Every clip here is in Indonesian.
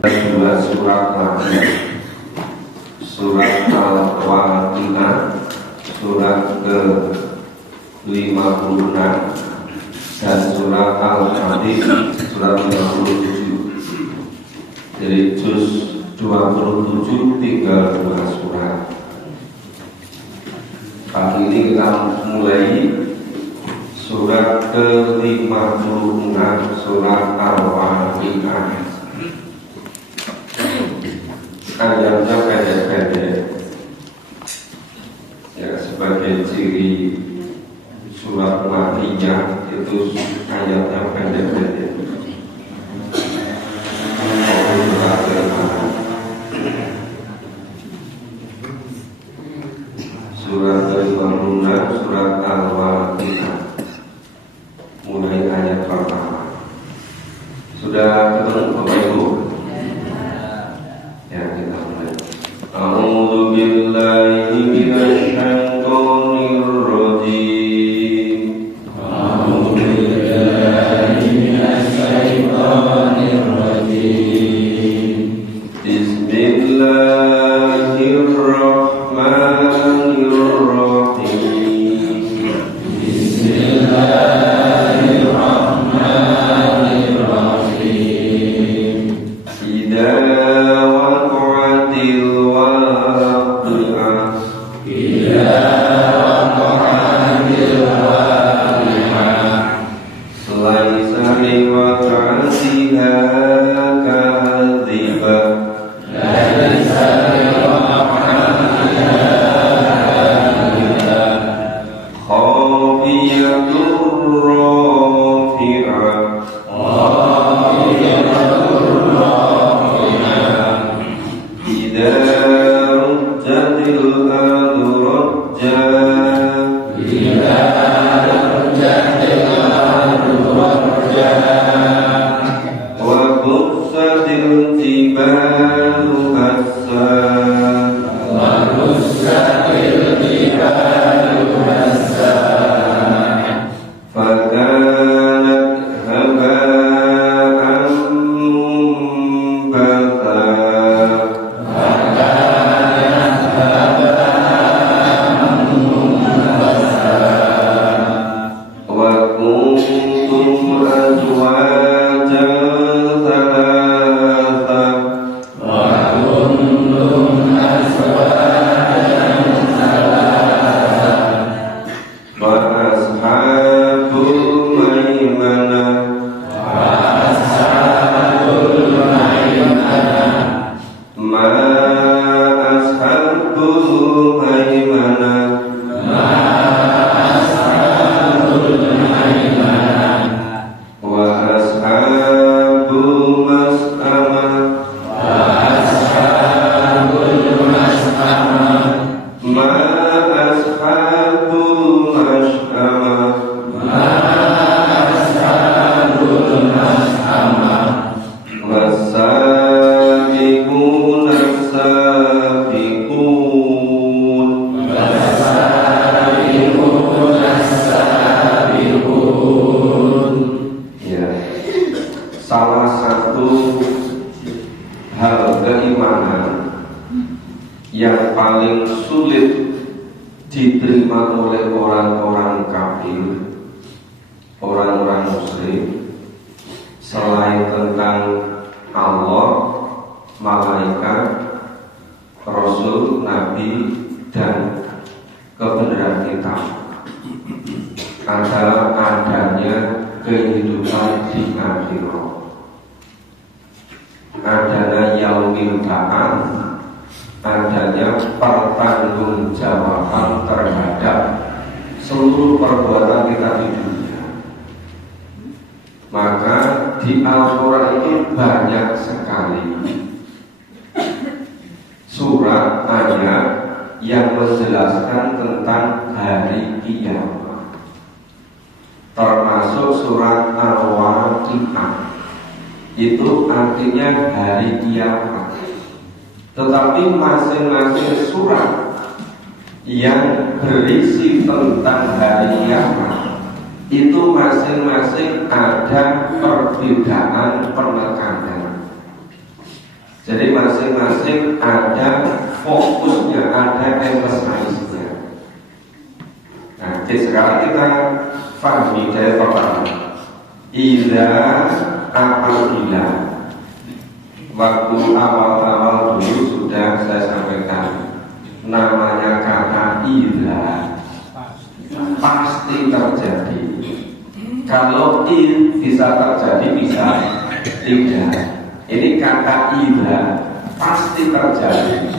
Dua surat lagi, surat Al-Waqiah, surat ke-56 dan surat Al-Hadid, surat 57. Dari juz 27 tinggal 2 surat. Pagi ini kita mulai surat ke-56, surat Al-Waqiah. Ayatnya pendek-pendek, ya, sebagai ciri surat Makkiyah itu ayatnya pendek-pendek. Surat ke-56, surat Al-Waqiah, mulai ayat pertama. Sudah ketemu Bapak Ibu? Ya, kita mulai. A'udzu billahi minasy syaithanir rajim. A'udzu billahi minasy syaithanir rajim. Bismillahirrahmanirrahim. Bismillahirrahmanirrahim. Idza yang paling sulit diterima oleh orang-orang kafir, orang-orang musyrik, selain tentang Allah, malaikat, Rasul, Nabi, dan kebenaran kita, adalah adanya kehidupan di akhirat, adanya yaumil ba'ats, adanya pertanggungjawaban terhadap seluruh perbuatan kita di dunia. Maka di Al-Quran itu banyak sekali surat ayat yang menjelaskan tentang hari kiamat, termasuk surat Al-Waqiah. Itu artinya hari kiamat. Tetapi masing-masing surat yang berisi tentang hari kiamat itu masing-masing ada perbedaan penekanan. Jadi masing-masing ada fokusnya, ada emphasize-nya. Nah, sekarang kita pahami dari pertama. Ila apabila. Waktu awal-awal dulu sudah saya sampaikan, namanya kata ila pasti terjadi. Kalau il bisa terjadi, bisa tidak. Ini kata ila pasti terjadi.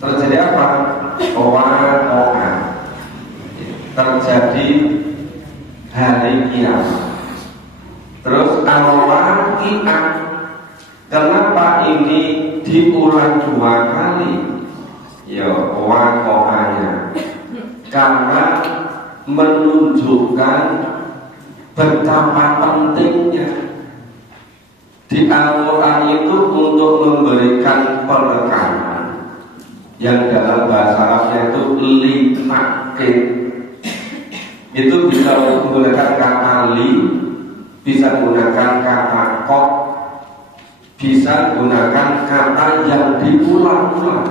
Terjadi apa? Oa-oa. Terjadi hari kiamat. Terus al-waqi'ah. Kenapa ini diulang 2 kali? Ya, waqi'ahnya. Karena menunjukkan betapa pentingnya di Al-Quran itu untuk memberikan penekanan yang dalam bahasa Arabnya itu limakin. Itu bisa menggunakan kata li, bisa menggunakan kata kok, bisa menggunakan kata yang diulang-ulang.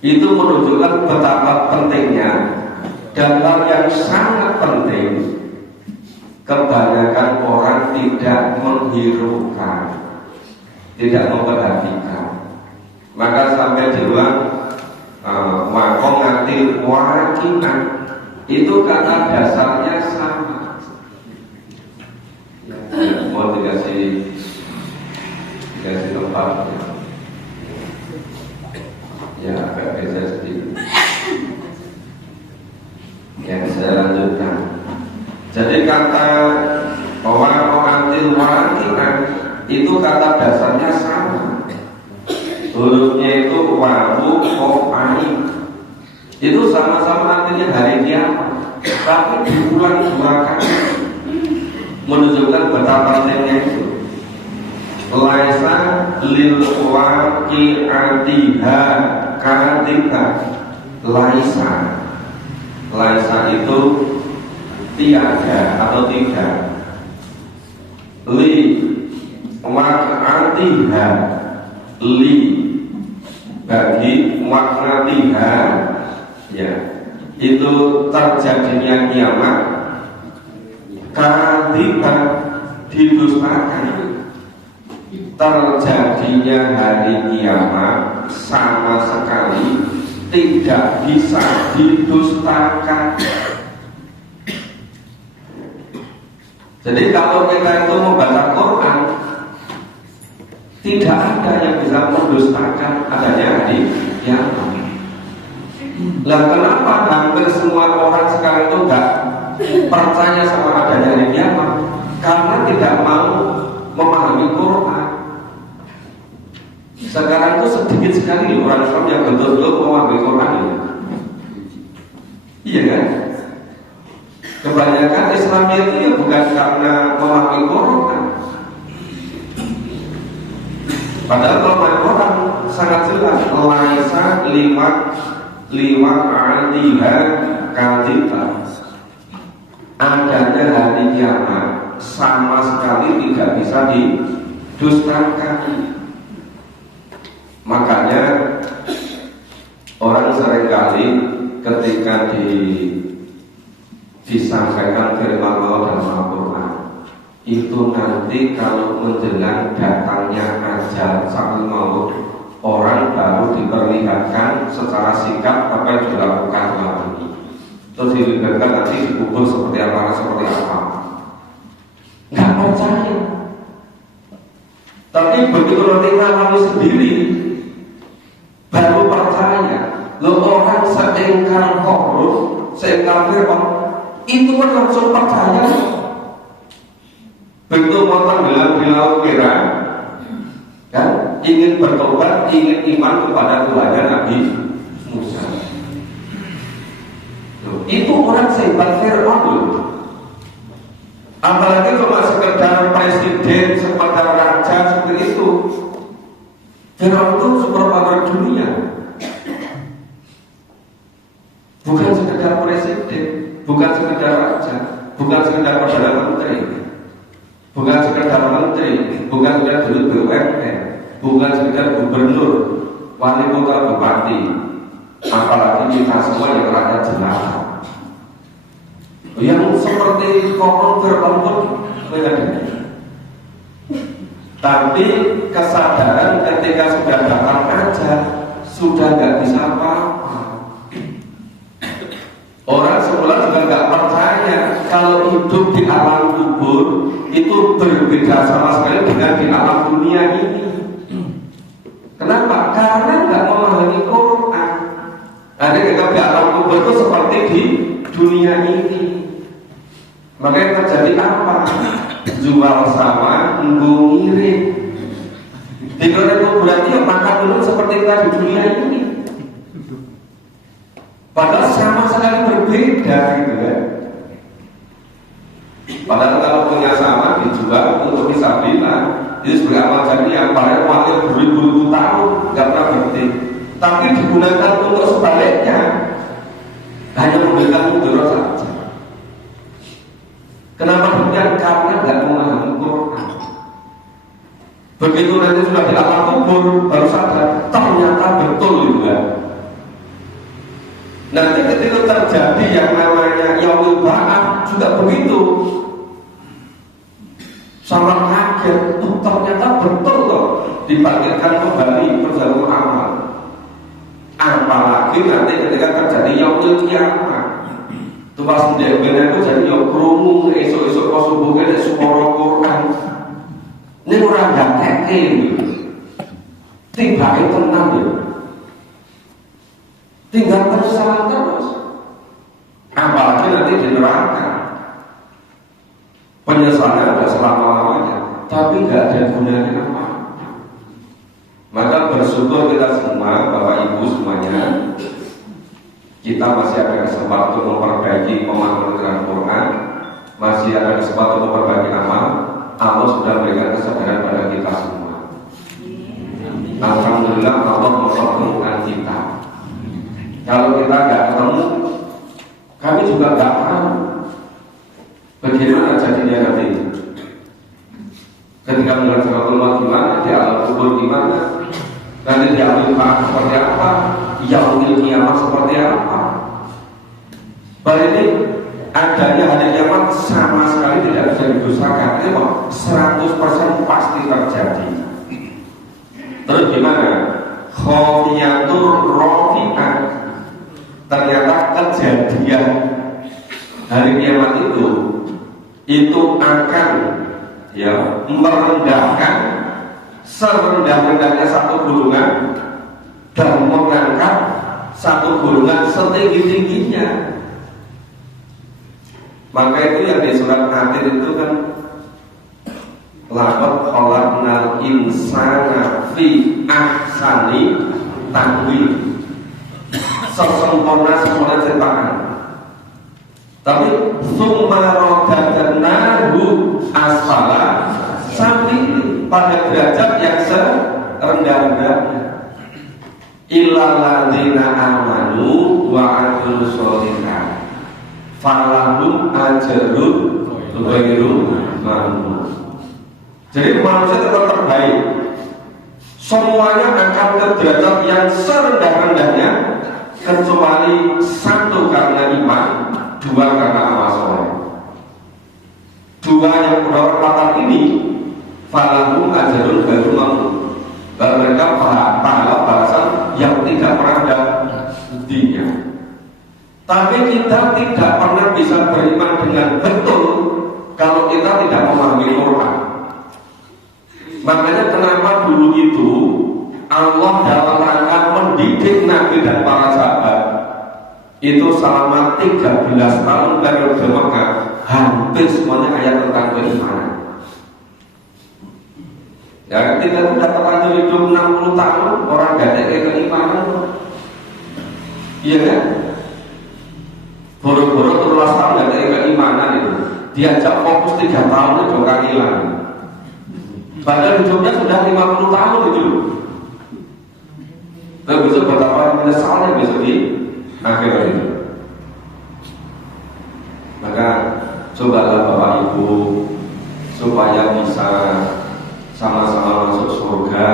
Itu menunjukkan betapa pentingnya. Dan hal yang sangat penting, kebanyakan orang tidak menghiraukan, tidak memperhatikan. Maka sampai di luar wakomatil wakinan itu kata dasarnya sama. Mau dikasih tempat ya agak beda sedikit. Yang saya lanjutkan. Jadi kata wakomatil wakinan itu kata dasarnya sama. Hurufnya itu wawu kofai. Itu sama-sama artinya hari kiamat, tapi diulang 2 kali menunjukkan betapa pentingnya itu. Laisa lil waqi'atiha kadika. Laisa itu tiada atau tidak. Li waqi'atiha, li bagi waqi'atiha, ya, itu terjadinya kiamat. Kadika didustakan. Terjadinya hari kiamat sama sekali tidak bisa didustakan. Jadi kalau kita itu membaca Quran, tidak ada yang bisa mendustakan adanya hari kiamat. Lah kenapa hampir semua orang sekarang itu enggak percaya sama adanya hari kiamat? Karena tidak mau memahami Quran. Sekarang itu sedikit sekali orang Islam yang betul-betul memahami Quran ini. Iya kan? Kebanyakan Islam itu ya bukan karena memahami Quran. Padahal kalau memahami Quran sangat jelas. Laisa liwat adiha kadita. Adanya hari kiamat sama sekali tidak bisa didustakan. Makanya orang seringkali ketika disampaikan firman Allah dalam Al-Quran, itu nanti kalau menjelang datangnya ajal sampai maut, orang baru diperlihatkan secara sikap apa yang dilakukan selama ini. Terus dilihatkan nanti dikubur seperti apa. Nggak percaya. Tapi begitu nanti ngalami sendiri, baru percaya. Lo orang seengkar korun, seengkar firman, itu kan langsung percaya. Begitu mau tenggelam di laut merah, kan? Ingin bertobat, ingin iman kepada Tuhan Nabi Musa. Loh, itu orang sehebat Fir'aun. Apalagi cuma sekedar presiden, sekedar raja seperti itu. Fir'aun itu super power dunia. Bukan sekedar presiden, bukan sekedar raja, bukan sekedar perdana menteri, bukan sekedar menteri, bukan sekedar dulu BUMN, bukan sekedar gubernur, wali kota, bupati, apalagi kita semua yang rakyat jelata. Yang seperti kokon berkumpul menjadi. Tapi kesadaran ketika sudah datang aja sudah nggak bisa apa-apa. Orang semula juga nggak percaya kalau hidup di alam kubur itu berbeda sama sekali dengan di alam dunia ini. Kenapa? Karena nggak memahami Quran. Ada ketika di alam kubur itu seperti di dunia ini. Makanya terjadi apa? Jual sama, ngirit. Di kuburan itu makan dulu seperti kita di dunia ini. Padahal sama sekali berbeda gitu ya. Padahal kalau punya sama dijual untuk fisabilillah, itu sebagai amal jariah, padahal wakil beribu-ribu tahun nggak pernah berhenti. Tapi digunakan untuk sebaliknya, hanya memberikan mudarat saja. Kenapa demikian? Karena nggak memahami Quran. Begitu nanti sudah di alam kubur, baru sadar ternyata betul juga. Nanti ketika terjadi yang namanya yaumul ba'ats juga begitu. Sama kaget, ternyata betul kok dibangkitkan kembali perjalanan amal. Apalagi nanti ketika terjadi yaumul kiamat. Itu pas menjadi itu jadi yang kerungu esok-esok pas subuh ada suara Quran. Ini orang gak keke tiba-tiba tenang ya. Tinggal tersalah terus. Apalagi nanti di neraka. Penyesalan sudah selama-lamanya, tapi nggak ada gunanya apa. Maka bersyukur kita semua, Bapak Ibu semuanya, kita masih ada kesempatan untuk memperbaiki pemahaman dengan Quran, masih ada kesempatan untuk memperbaiki amal. Allah sudah memberikan kesadaran pada kita semua. Alhamdulillah Allah mempertemukan kita. Kalau kita nggak ketemu, kami juga nggak tahu bagaimana jadinya nanti. Ketika melihat suratul maut gimana, di alam kubur gimana, nanti di alam ba'ats seperti apa, yaumul kiamat seperti apa. Balik ini adanya hari kiamat sama sekali tidak bisa didustakan. Ini kok 100% pasti terjadi. Terus gimana? Khofiyatur rofi'ah. Ternyata kejadian hari kiamat itu akan ya merendahkan serendah-rendahnya satu golongan dan mengangkat satu golongan setinggi-tingginya. Maka itu yang di surat Atin itu kan laqad khalaqnal insana fi ahsani taqwim. Sesempurna ciptaan. Tapi summa radadnahu asfala sampai pada derajat yang serendah-rendahnya. Illal ladzina amanu wa amilus sholihat falahum ajrun ghairu mamnun. Jadi manusia tetap terbaik. Semuanya akan ke derajat yang serendah-rendahnya kecuali satu karena iman, dua karena amal soleh. Dua yang berkata ini falahum ajrun ghairu mamnun. Dan mereka pahala balasan yang tidak pernah ada buktinya. Tapi kita tidak pernah bisa beriman dengan betul kalau kita tidak memahami Quran. Makanya kenapa dulu itu Allah dalam rangka mendidik Nabi dan para sahabat itu selama 13 tahun periode Mekah hampir semuanya ayat tentang keimanan. Ya kita sudah terlanjur hidup 60 tahun orang gak ada keimanan. Iya kan? Boro-boro 13 tahun gak ada keimanan itu. Diajak fokus 3 tahun itu kan hilang. Padahal hidupnya sudah 50 tahun itu. Dan besok betapa menyesalnya besok di akhir itu. Maka cobalah Bapak Ibu supaya bisa sama-sama masuk surga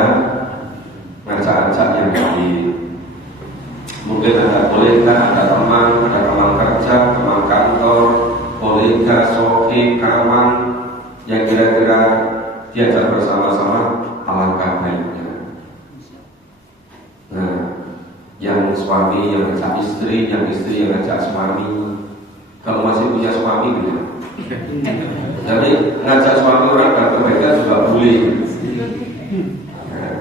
diajak bersama-sama alangkah baiknya. Nah, yang suami yang ngajak istri, yang istri yang ngajak suami. Kalau masih punya suami gitu. Jadi ngajak suami orang dan kebaikan juga boleh. Nah.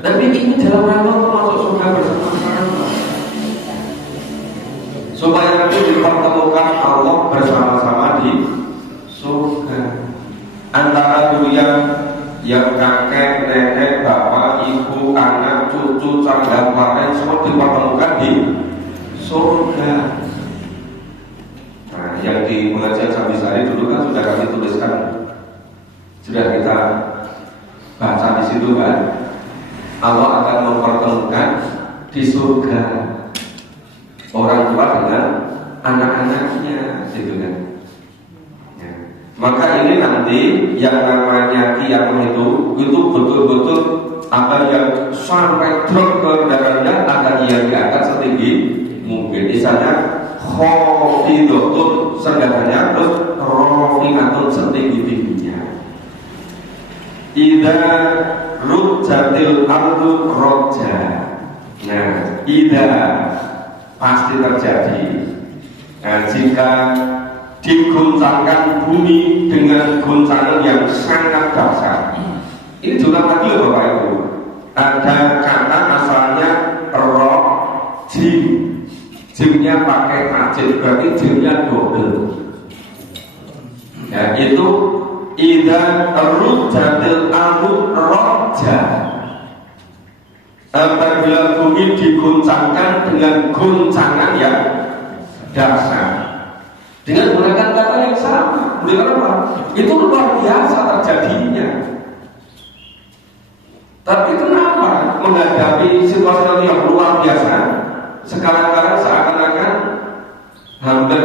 Tapi ini dalam rangka untuk masuk surga bersama-sama, supaya nanti dipertemukan Allah bersama-sama di surga. Antara durian yang kakek, nenek, bapak, ibu, anak, cucu, canggang, panen semua dipertemukan di surga. Nah, yang di pengajian Sambisari dulu kan sudah kami tuliskan, sudah kita baca di situ kan, Allah akan mempertemukan di surga orang tua dengan anak-anaknya, gitu kan. Ya. Maka ini nanti yang namanya kiamat itu betul-betul apa yang sampai drop ke darahnya akan ia diangkat setinggi mungkin. Misalnya khofidatun sederhananya, terus rofi'atun setinggi-tingginya. Idza rujjatil ardu roja. Nah, idza pasti terjadi. Nah, jika diguncangkan bumi dengan guncangan yang sangat dahsyat. Ini juga lagi loh Bapak Ibu. Ada kata asalnya roh jim. Jimnya pakai tajid, berarti jimnya double. Ya, itu idza rujjatil ardu roja. Apabila bumi diguncangkan dengan guncangan yang dahsyat, dengan menggunakan kata yang sama, apa? Itu luar biasa terjadinya. Tapi kenapa menghadapi situasi yang luar biasa? Sekarang-kadang seakan-akan hampir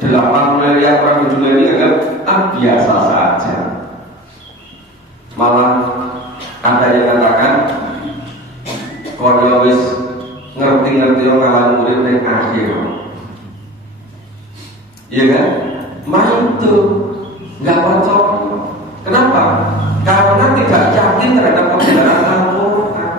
8 miliar orang di dunia ini agak biasa saja. Malah ada yang katakan kalau wis ngerti-ngerti orang murid yang akhir. Iya kan? Main tuh nggak cocok. Kenapa? Karena tidak yakin terhadap kebenaran Al-Quran.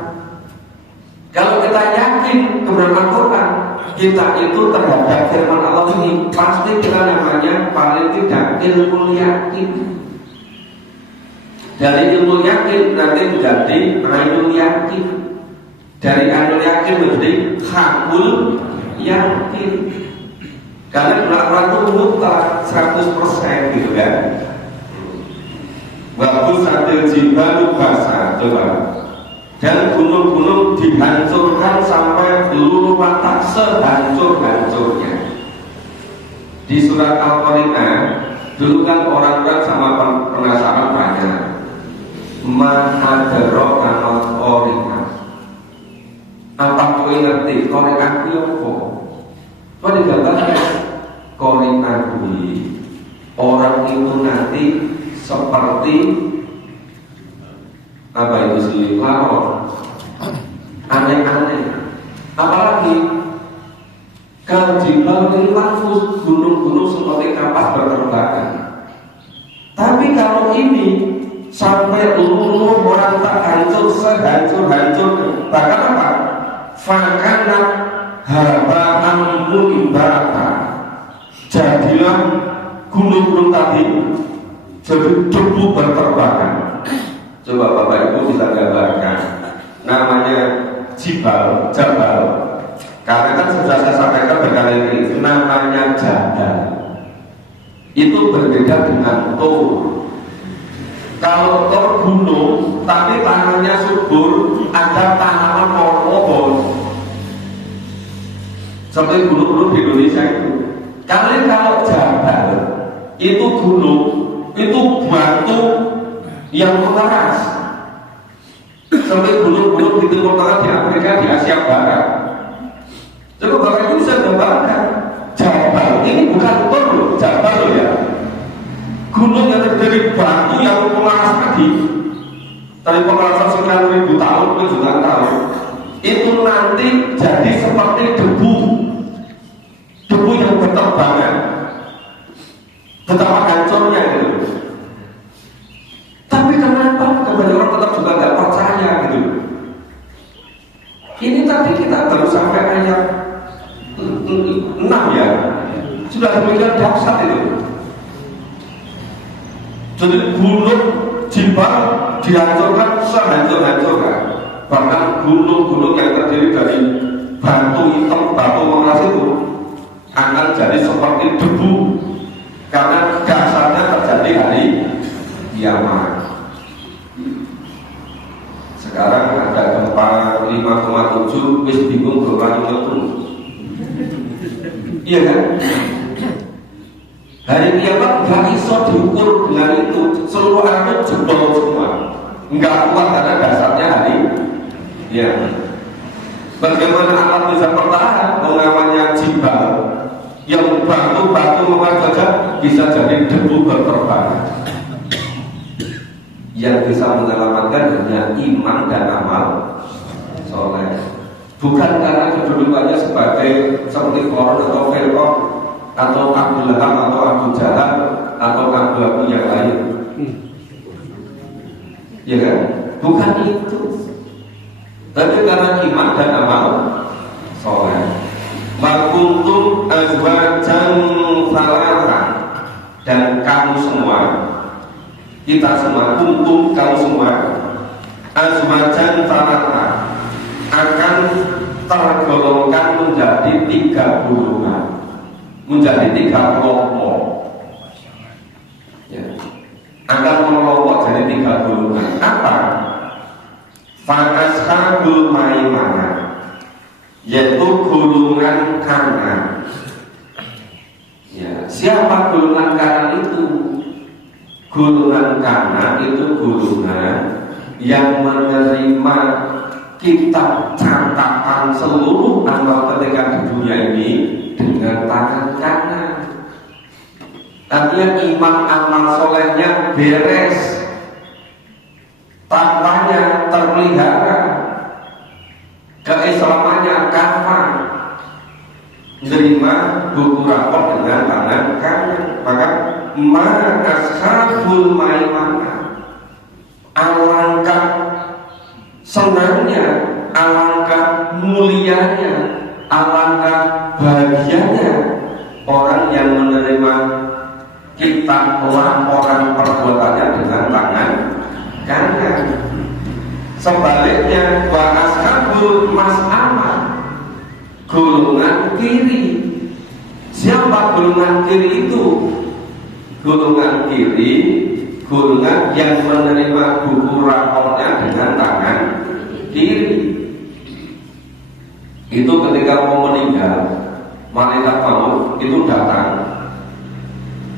Kalau kita yakin kebenaran Al-Quran, kita itu terhadap firman Allah ini pasti kita namanya paling tidak ilmu yakin. Dari ilmu yakin nanti menjadi ainul yakin. Dari ainul yakin menjadi hakul yakin. Karena Al-Quran itu mutlak 100% gitu kan. Bagus sadil jibalu basa, coba. Dan gunung-gunung dihancurkan sampai seluruh mata sehancur-hancurnya. Di surat Al-Qari'ah dulu kan orang-orang sama penasaran tanya, ma adraka al-qari'ah. Apa kowe ngerti qari'ah ku apa? Kok digambarkan qari'ah kuwi orang itu nanti seperti apa itu sih laron, aneh-aneh. Apalagi kalau jibal ini langsung gunung-gunung seperti kapas berterbangan. Tapi kalau ini sampai seluruh orang tak hancur sehancur-hancur, bahkan apa? Fakana haba'an munbata. Jadilah gunung-gunung tadi jadi debu berterbangan. Coba Bapak Ibu kita gambarkan, namanya jibal, jabal. Karena kan sudah saya sampaikan berkali-kali, namanya jabal itu berbeda dengan tor. Kalau tor gunung, tapi tanahnya subur, ada tanaman pohon. Seperti gunung-gunung di Indonesia itu. Kalau jabal itu gunung, itu batu yang mengeras. Sampai gunung-gunung di Timur Tengah, di Afrika, di Asia Barat. Coba Bapak Ibu bisa gambarkan, jabal ini bukan gunung, jabal ya. Gunung yang terdiri batu yang mengeras tadi, dari pemerasan sekian ribu tahun, jutaan tahun, itu nanti jadi seperti debu yang berterbangan. Betapa hancurnya itu. dihancurkan sehancur-hancurnya. Bahkan gunung-gunung yang terdiri dari batu hitam, batu mengeras itu akan jadi seperti debu karena dasarnya terjadi hari kiamat. Sekarang ada gempa 5,7, wis bingung berlanjut metu. Iya kan? Hari kiamat gak iso diukur dengan itu, seluruh alam jebol semua, nggak kuat karena dasarnya hari kiamat. Bagaimana alam bisa bertahan? Namanya jibal yang batu-batu mengeras saja bisa jadi debu berterbangan. Yang bisa menyelamatkan hanya iman dan amal soleh. Bukan karena kedudukannya sebagai seperti Qarun atau Fir'aun atau Abu Lahab atau Abu Jahal atau Abu yang lain. Ya kan? Bukan itu. Tapi karena iman dan amal soleh. Ma kuntum azwajan thalatha, dan kamu semua, kita semua, kuntum kamu semua, azwajan thalatha, akan tergolongkan menjadi 3 golongan, menjadi 3 kelompok, ya. Akan melompok jadi 3 golongan. Apa? Fa'ashabul maimanah, yaitu golongan kanan. Ya, siapa golongan kanan itu? Golongan kanan itu golongan yang menerima kitab catatan seluruh amal ketika di dunia ini dengan tangan kanan. Artinya iman amal solehnya beres, takwanya terpelihara, keislamannya kafah, menerima buku rapor dengan tangan kanan. Maka ashabul maimanah, alangkah senangnya, alangkah mulianya, alangkah bahagianya orang yang menerima kitab laporan perbuatannya dengan tangan kanan. Sebaliknya, wa ashabul mas'amah, golongan kiri. Siapa golongan kiri itu? Golongan kiri, golongan yang menerima buku rapornya dengan tangan kiri. Itu ketika mau meninggal, malaikat maut itu datang.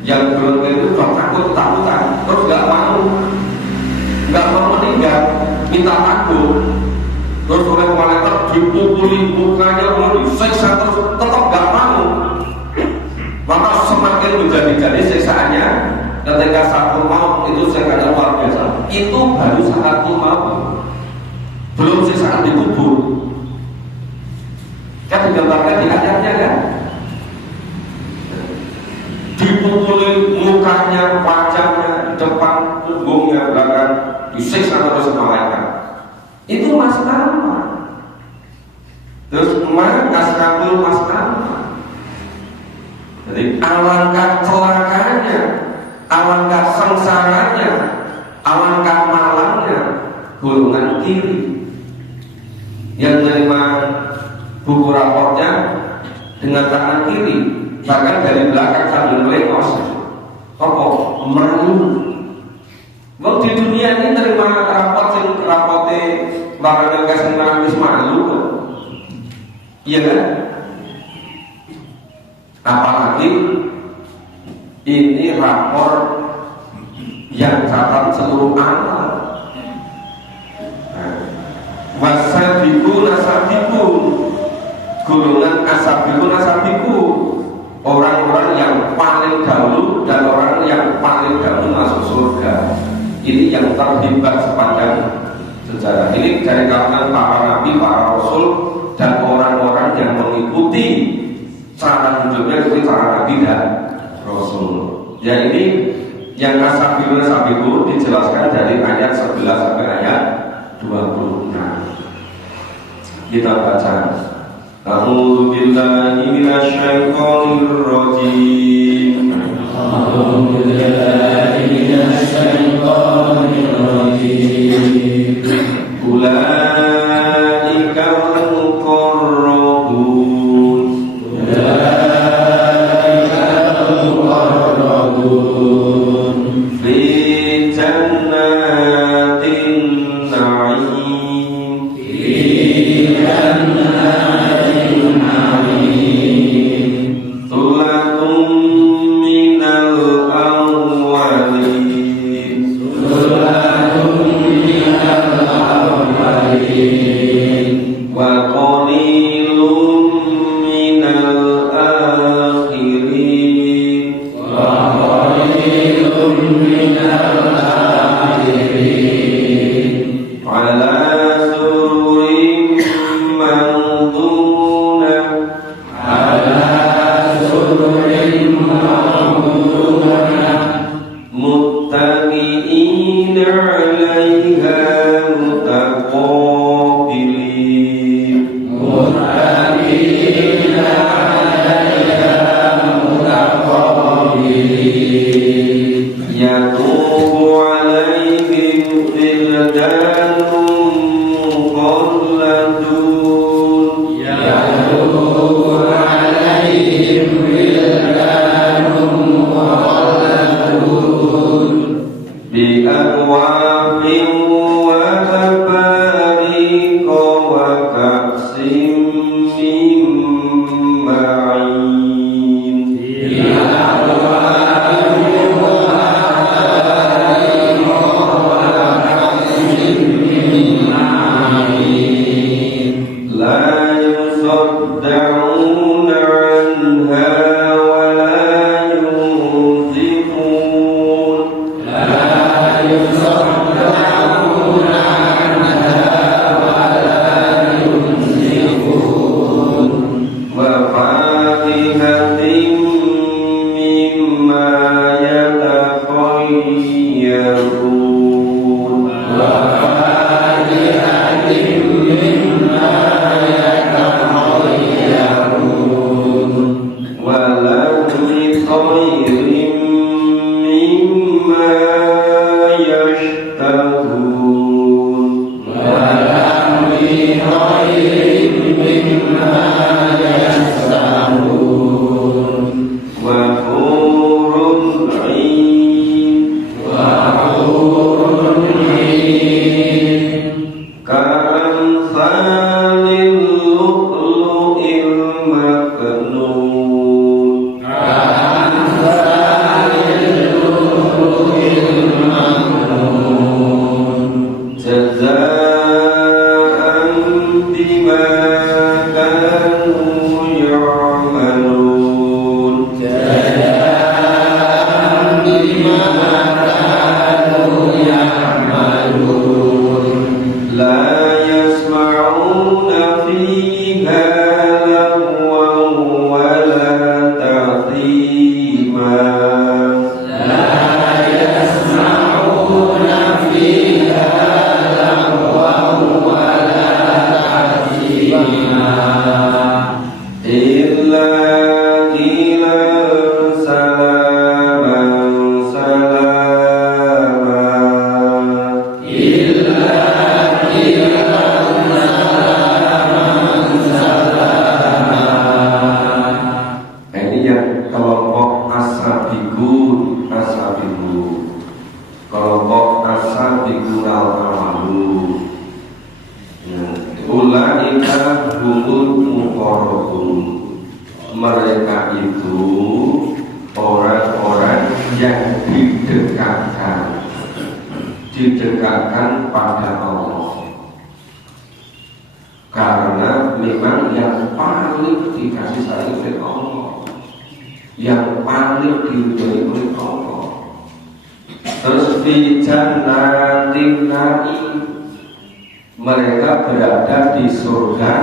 Yang golongan itu sudah takut-takutan, terus nggak mau meninggal, minta takut. Terus oleh malaikat dipukuli mukanya, kemudian disiksa, terus tetap nggak mau. Maka semakin menjadi siksaannya. Ketika sakaratul maut itu siksaannya luar biasa. Itu baru sakaratul maut, belum siksaan di kubur. Kan digambarkan di ayatnya kan, dipukuli mukanya, wajahnya, depan, punggungnya, belakang, disiksa terus malaikat. Itu mas'amah. Terus ashabul mas'amah. Jadi alangkah celakanya, alangkah sengsaranya, alangkah malangnya golongan kiri yang menerima buku rapornya dengan tangan kiri, bahkan dari belakang sambil melengos. Apa? Malu. Mau di dunia ini terima rapotnya barang kasih nangis malu kok. Iya kan? Apalagi ini rapor yang catat seluruh amal. Wasabiku nasabiku, golongan asabiku, orang-orang yang paling dahulu dan orang yang paling dahulu masuk surga. Ini yang terhebat sepanjang sejarah. Ini dari kalangan para nabi, para rasul, dan orang-orang yang mengikuti cara hidupnya seperti cara nabi dan rasul. Ya, ini yang asabiku dijelaskan dari ayat 11 sampai ayat 26. Kita baca. A'udzu billahi minasyaitonir rajim. A'udzu billahi minasyaitonir rajim. Mereka itu orang-orang yang didekatkan pada Allah, karena memang yang paling dikasih sayang oleh Allah, yang paling diridhoi oleh Allah. Terus di jannatin naim, mereka berada di surga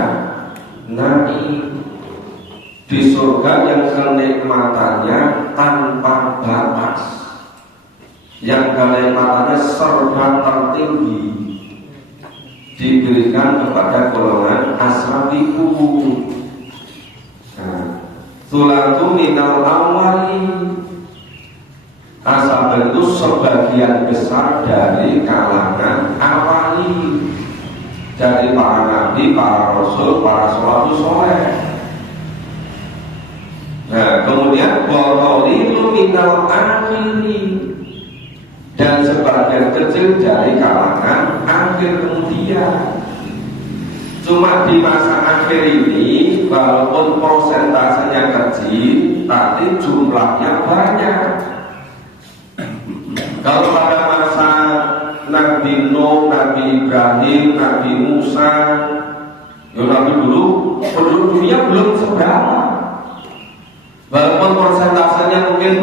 naim, di surga yang kenikmatannya tanpa batas, yang kenikmatannya serba tertinggi, diberikan kepada golongan ashabiku. Sulatu minal awali, ashab itu sebagian besar dari kalangan awali, dari para nabi, para rasul, para salafus soleh. Nah, kemudian walaulilu minal akhiri, dan sebagian kecil dari kalangan akhir kemudian. Cuma di masa akhir ini walaupun prosentasenya kecil, tapi jumlahnya banyak. Kalau pada masa Nabi Nuh, Nabi Ibrahim, Nabi Musa, ya Nabi dulu, penduduk dunia belum seberapa. Walaupun persentasenya mungkin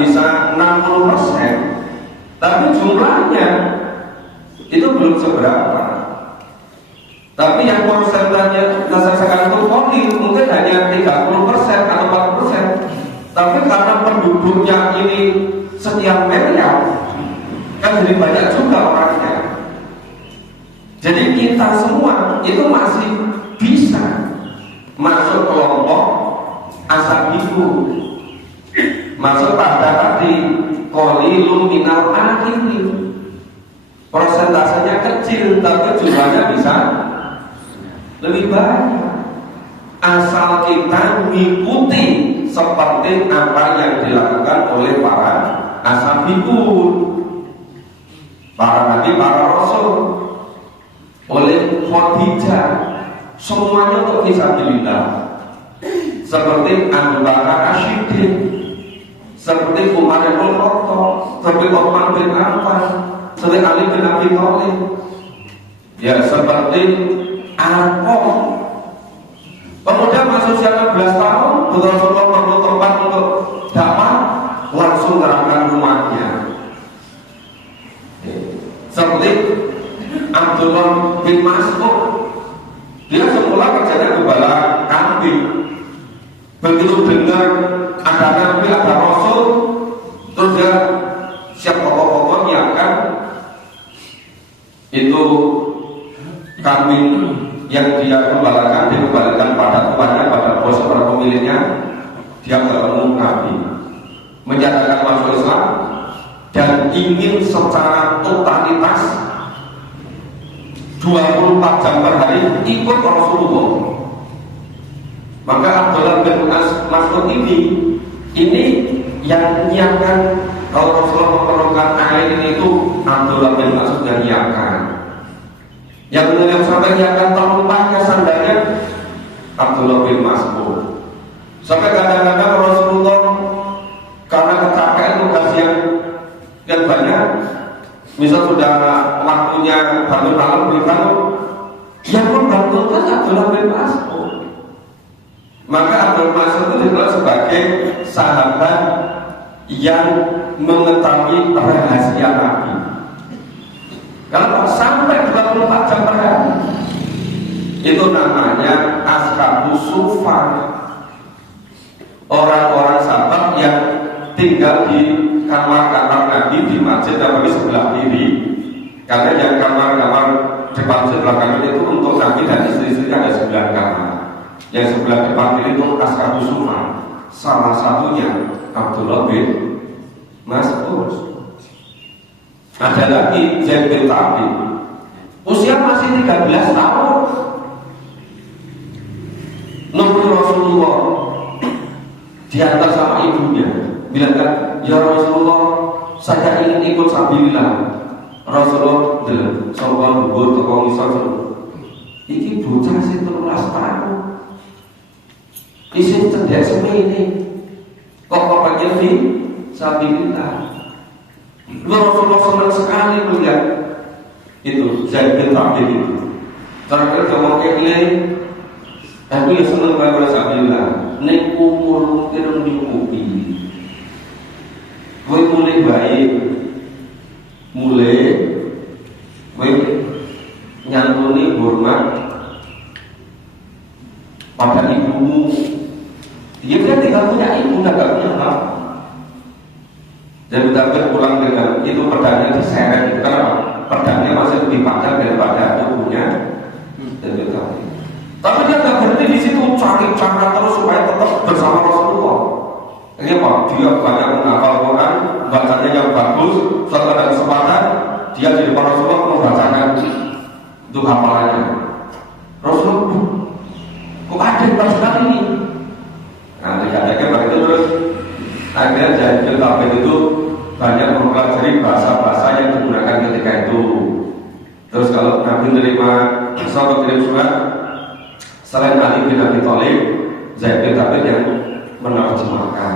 bisa 60%, tapi jumlahnya itu belum seberapa. Tapi yang persentasenya sekarang itu kolil, mungkin hanya 30% atau 40%. Tapi karena penduduknya ini sekian miliar, kan jadi banyak juga orangnya. Jadi kita semua itu masih bisa masuk kelompok asabiku, masuk pada tadi qalilun minal akhirin. Persentasenya kecil tapi jumlahnya bisa lebih banyak. Asal kita mengikuti seperti apa yang dilakukan oleh para ashabikun, para nabi, para rasul, oleh Khadijah, semuanya untuk fisabilillah. Seperti Abu Bakar As-Siddiq, seperti Umar bin Khattab, seperti Utsman bin Affan, seperti Ali bin Abi Thalib, ya seperti Arqam. Kemudian masuk usia 16 tahun, Rasulullah perlu tempat untuk dakwah, langsung gerahkan rumahnya. Seperti Abdullah bin Mas'ud, dia semula kerjanya gembala kambing. Begitu dengar ada nabi, ada rasul, terus dia siap pokok-pokoknya kan itu kambing yang dia gembalakan, dikembalikan pada tuannya, pada bos, pada pemiliknya. Dia ketemu Nabi, menyatakan masuk Islam dan ingin secara totalitas 24 jam per hari ikut Rasulullah. Maka Abdullah bin Mas'ud ini yang menyiapkan. Kalau Rasulullah memerlukan air ini itu Abdullah bin Mas'ud yang menyiapkan. Yang sampai menyiapkan telumpahnya sandalnya Abdullah bin Mas'ud. Sampai kadang-kadang Rasulullah karena kecapean tugas yang banyak, misal sudah waktunya bangun malam beritahu, yang membantukan Abdullah bin Mas'ud. Maka Abdul Mas'ud itu dikenal sebagai sahabat yang mengetahui rahasia Nabi. Kalau sampai 24 jam per hari, itu namanya ashabus sufa, orang-orang sahabat yang tinggal di kamar-kamar Nabi di masjid Nabawi sebelah kiri. Karena yang kamar-kamar depan sebelah kanan itu untuk Nabi dan istri-istrinya ada 9 kamar. Yang sebelah depan kiri itu ashabus sufa. Salah satunya Abdullah bin Mas'ud. Ada lagi Zaid bin Thabit, usia masih 13 tahun. Nunggu Rasulullah diantar sama ibunya, bilang kan, ya Rasulullah, saya ingin ikut sabilillah. Rasulullah bilang, sopan dhuwur teko ngisor. Iki bocah sing 13 tahun. Isin cendek semene. Kok kepengin di sabilillah. Rasulullah senang sekali melihat itu Zaid bin Thabit itu. Terakhir dia mau kekele, aku yang senang kalau sabilillah. Nek umur mungkin mencukupi. Kowe mulai baik, mulai kowe nyantuni hormat pada ibumu. Dia tinggal punya ibu, gak punya bapak. Dan kita pulang dengan itu pedangnya diseret, karena pedangnya masih lebih panjang daripada tubuhnya. Dan kita, tapi dia nggak berhenti di situ, cari cara terus supaya tetap bersama Rasulullah. Ini apa? Dia banyak menghafal Quran, bacanya yang bagus. Suatu ada kesempatan, dia di depan Rasulullah membacakan itu hafalannya. Rasulullah, kok ada pasukan ini? Nah, dikatakan begitu terus. Akhirnya Zaid bin Thabit itu banyak mempelajari bahasa-bahasa yang digunakan ketika itu. Terus kalau Nabi menerima sahabat kirim surat selain Ali bin Abi Thalib, Zaid bin Thabit yang menerjemahkan,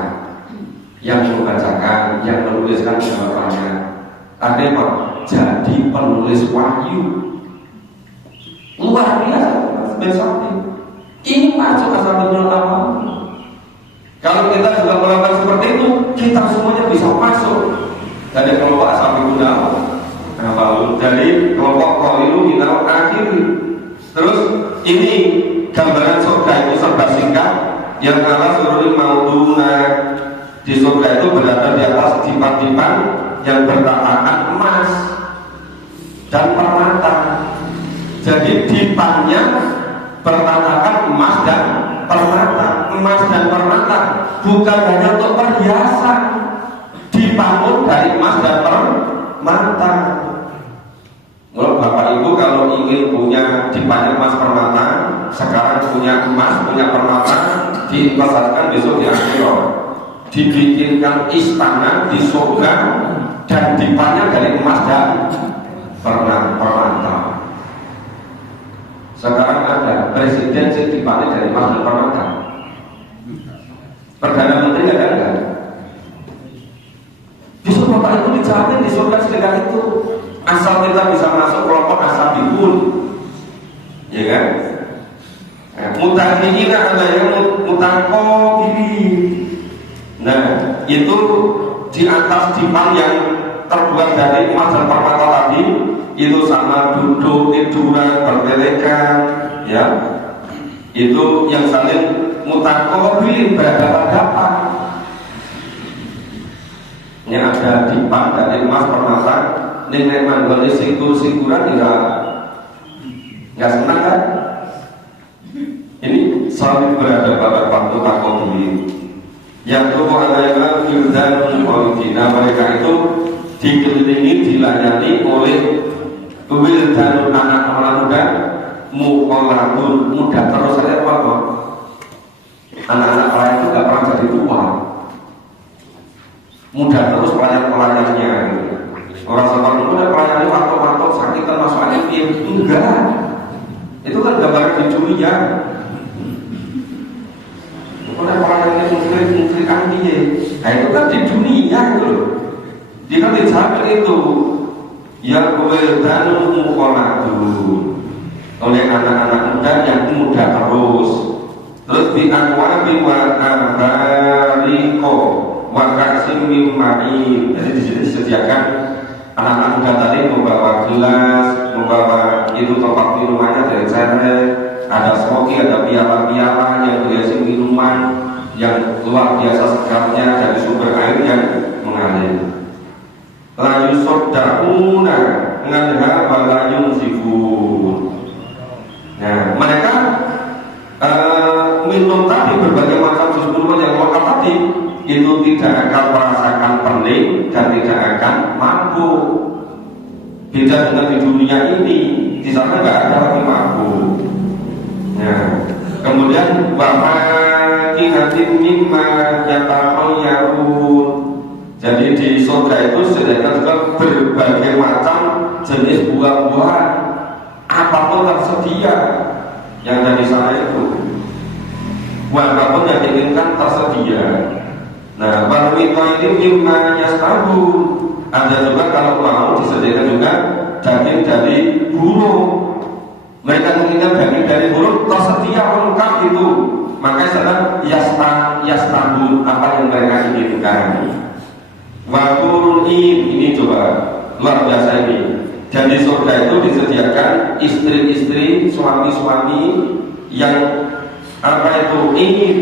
yang membacakan, yang menuliskan jawabannya. Ada apa? Jadi penulis wahyu luar biasa, besoknya ini masuk asal-usul awal. Kalau kita juga melakukan seperti itu, kita semuanya bisa masuk dari kelompok ashabul awal, dari kelompok qalilu minal akhir. Terus ini gambaran surga itu serba singkat, yang Allah suruh mauduna. Di surga itu berada di atas dipan-dipan yang bertatakan emas dan permata. Jadi dipannya bertatakan emas dan permata. Emas dan permata bukan hanya untuk perhiasan, dibangun dari emas dan permata. Kalau Bapak Ibu kalau ingin punya dipannya emas permata, sekarang punya emas, punya permata, diinvestasikan besok di akhirat, dibikinkan istana di surga dan dipannya dari emas dan permata. Sekarang ada presiden yang dipannya dari emas dan permata. Perdana Menteri ada enggak? Justru Bapak Ibu dijamin di surga sedekat itu, asal kita bisa masuk kelompok ashabul, ya kan? Mutakhirina ada yang mutakobili. Nah, itu di atas dipan yang terbuat dari emas dan permata tadi, itu sama duduk, tiduran, bertelekan, ya. Itu yang saling mutakobilin, berhadapan-hadapan. Yang ada dipan dari emas permata, nenek manggolnya sikur-sikuran nggak senang kan? Ini saling berhadapan mutakobilin. Yang tubuh anak-anak firdan mu'alidina, mereka itu dikelilingi, dilayani oleh wildanun anak-anak muda mu'aladun, muda terus saja apa? Anak-anak lain itu gak pernah jadi tua, muda terus pelayan-pelayannya. Orang sekarang itu pelayannya waktu-waktu sakitan masuk angin, enggak. Itu kan gambaran di dunia. Oleh pelayannya mungkin dia, nah itu kan di dunia itu. Dia kan dijamin itu. Ya wildanun mu'aladun, oleh anak-anak muda yang muda terus. Terus di akwabi wa abariko wa kaksim mimmain. Jadi di sini disediakan anak-anak muda tadi membawa gelas, membawa itu tempat minumannya dari sana. Ada smoky, ada piala-piala yang berisi minuman yang luar biasa segarnya dari sumber air yang mengalir. La yusaddauna nganha wa la yunzifun. Nah, mereka minum tadi berbagai macam jus minuman yang lokal tadi itu tidak akan merasakan pening dan tidak akan mabuk. Beda dengan di dunia ini, di sana nggak ada lagi mabuk. Nah, kemudian wafakihatin mimma yatakhayyarun. Jadi di surga itu disediakan juga berbagai macam jenis buah-buahan, apapun tersedia yang ada di sana itu. Apapun yang diinginkan tersedia. Nah, warwito ini mimma yastahu. Ada juga kalau mau disediakan juga daging dari burung. Mereka menginginkan daging dari burung tersedia lengkap itu. Makanya sana yastahun apa yang mereka inginkan. Wakurun ini coba luar biasa ini. Jadi surga itu disediakan istri-istri, suami-suami yang apa itu ingin,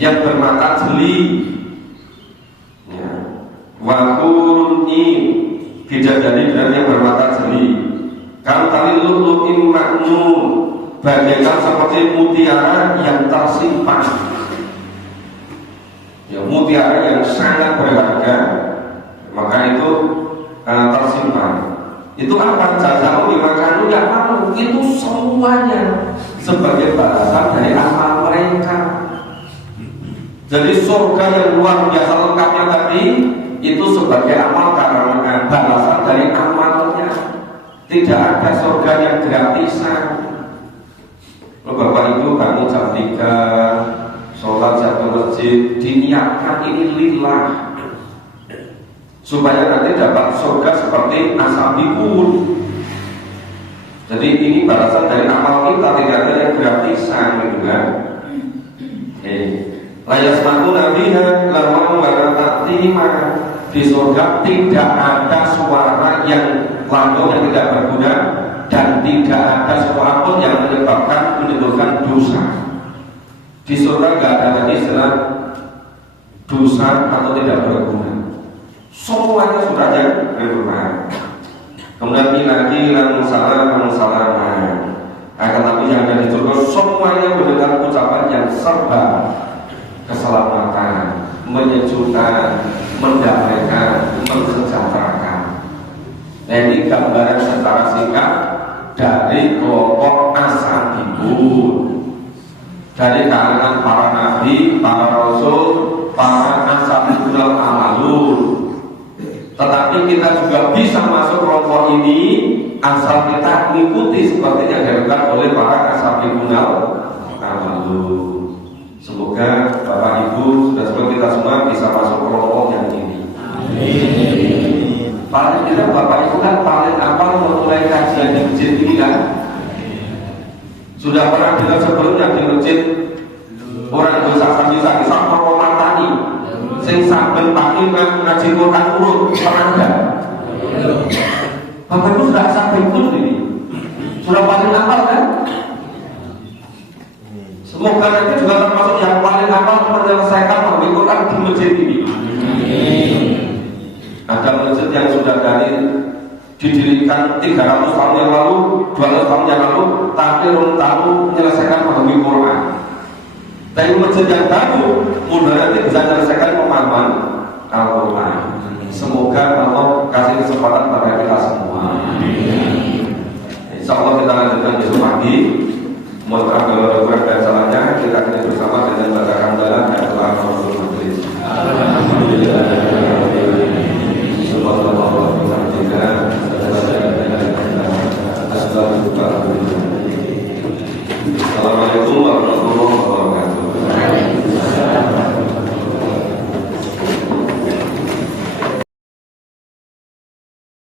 yang bermata jeli. Ya. Wakurun bidadari dan yang bermata jeli. Kalau tadi lu'lu'in maknun, bagaikan seperti mutiara yang tersimpan. Ya, mutiara yang sangat berharga, maka itu tersimpan. Itu apa? Jazamu dimakan ya malu. Itu semuanya sebagai balasan dari amal mereka. Jadi surga yang luar biasa lengkapnya tadi itu sebagai amal karena balasan dari amalnya. tidak ada surga yang gratisan. Bapak Ibu, kamu jam 3 sholat satu masjid, diniatkan ini lillah, supaya nanti dapat surga seperti ashabikun. Jadi ini balasan dari amal kita, tidak ada yang gratisan, gitu kan? Layas maku nabiha lawan wala ta'tima. Di surga tidak ada suara yang lambung yang tidak berguna, dan tidak ada suara pun yang menimbulkan dosa. Di surga tidak ada lagi istilah dosa atau tidak berguna. Semuanya sudah yang berguna. Kemudian lagi salam akan tapi yang ada di surga semuanya mendengar ucapan yang serba keselamatan, menyejukkan, mendamaikan, mensejahterakan. Nah, ini gambaran secara singkat dari kelompok ashabikun, dari kalangan para nabi, para rasul, para ashabikun al-amalun. Tetapi kita juga bisa masuk kelompok ini asal kita mengikuti seperti yang dilakukan oleh para ashabikun al-amalun. Semoga Bapak Ibu sudah semua kita semua bisa masuk kelompok yang ini. Amin. Paling tidak Bapak Ibu kan paling apa memulai kajian di masjid ini kan? Sudah pernah dengar sebelumnya di masjid orang bisa kisah perwamatani sing saben pagi ngaji Quran urut pernah enggak? Bapak Ibu sudah sampai ikut ini, sudah paling hafal kan? Semoga nanti juga termasuk yang paling hafal menyelesaikan Quran di masjid ini. Ada masjid yang sudah didirikan 300 tahun yang lalu, 200 tahun yang lalu, tapi belum tahu menyelesaikan memahami Quran. Tapi masjid yang baru, mudah nanti bisa menyelesaikan pemahaman Al-Quran. Semoga Allah kasih kesempatan pada kita semua. Insya Allah kita lanjutkan besok pagi. Mohon maaf